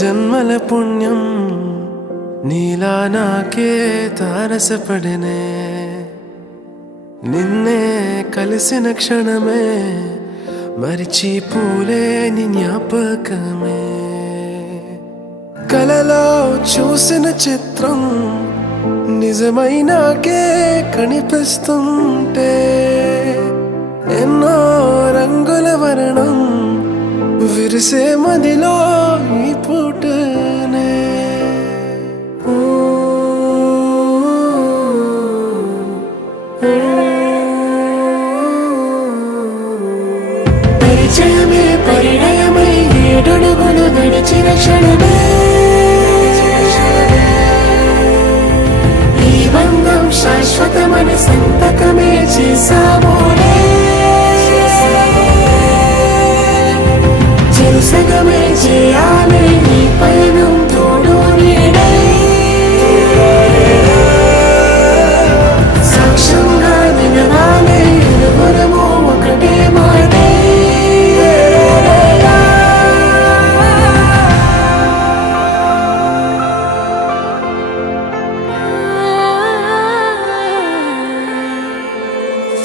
జన్మల పుణ్యం నీలా నాకే తారసపడనే నిన్నే కలిసిన క్షణమే మరిచిపోలే నీ జ్ఞాపకమే కలలో చూసిన చిత్రం నిజమైనాకే కనిపిస్తుంటే ఎన్నో రంగుల వర్ణం విరిసే మదిలో ఈ పూటనే పరిచయమే పరిణయమై ఏడడుగులు నడిచిన క్షణమే ఈ బంధం శాశ్వతమని సంతకమే చేసామోనే చెరుసగమే చేయాలి నీ పయనం తోడు నీడై సాక్ష్యంగా వినవాలే ఇరువురము ఒకటే మాటే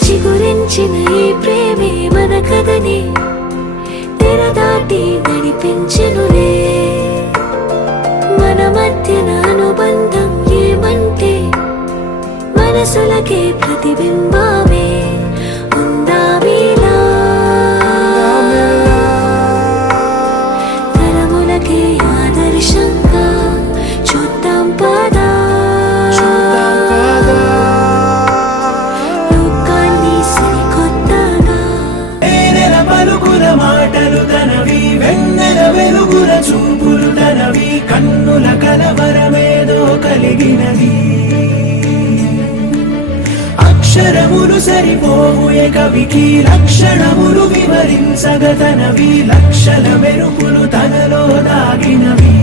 చిగురించిన ఈ ప్రేమే మన కథని తెరదాటి నడిపించెనులే మన మధ్యన అనుబంధం ఏమంటే మనసులకే ప్రతిబింబమే ఉందామీలా తరములకే ఆదర్శంగా చూద్దాం పదా లోకాన్ని సరికొత్తగా పలుకుల మాటలు తనవి వెన్నెల వెలుగుల చూపులు తనవి కన్నుల కలవరమేదో కలిగినది అక్షరములు సరిపోవు కవికి లక్షణములు వివరించగతనవి లక్షల మెరుపులు తనలో దాగినవి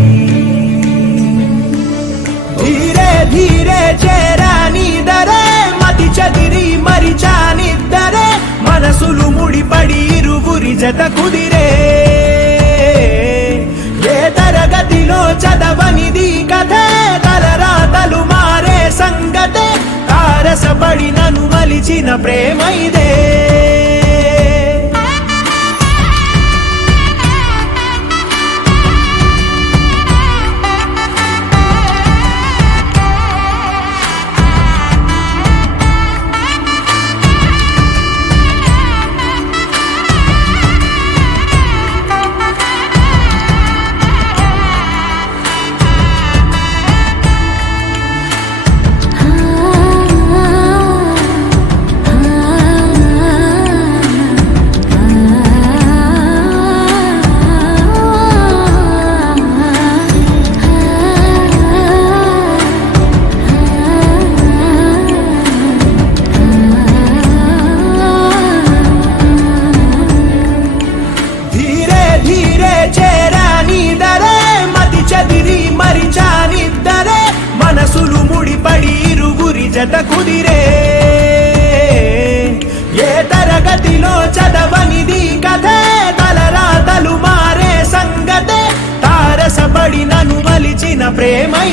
ధీరే ధీరే చేరాని దరే మతి చదిరి మరిచానిద్దరే మనసులు ముడిపడి ఇరువురి జత కుదిరే ఏ తరగతిలో చదవనిది కథే తలరాతలు మారే సంగతే తారసపడి నన్ను మలిచిన ప్రేమైదే మనసులు ముడిపడి ఇరువురి జత కుదిరే ఏ తరగతిలో చదవనిది కథే తలరాతలు మారే సంగతే తారసపడి నన్ను మలిచిన ప్రేమై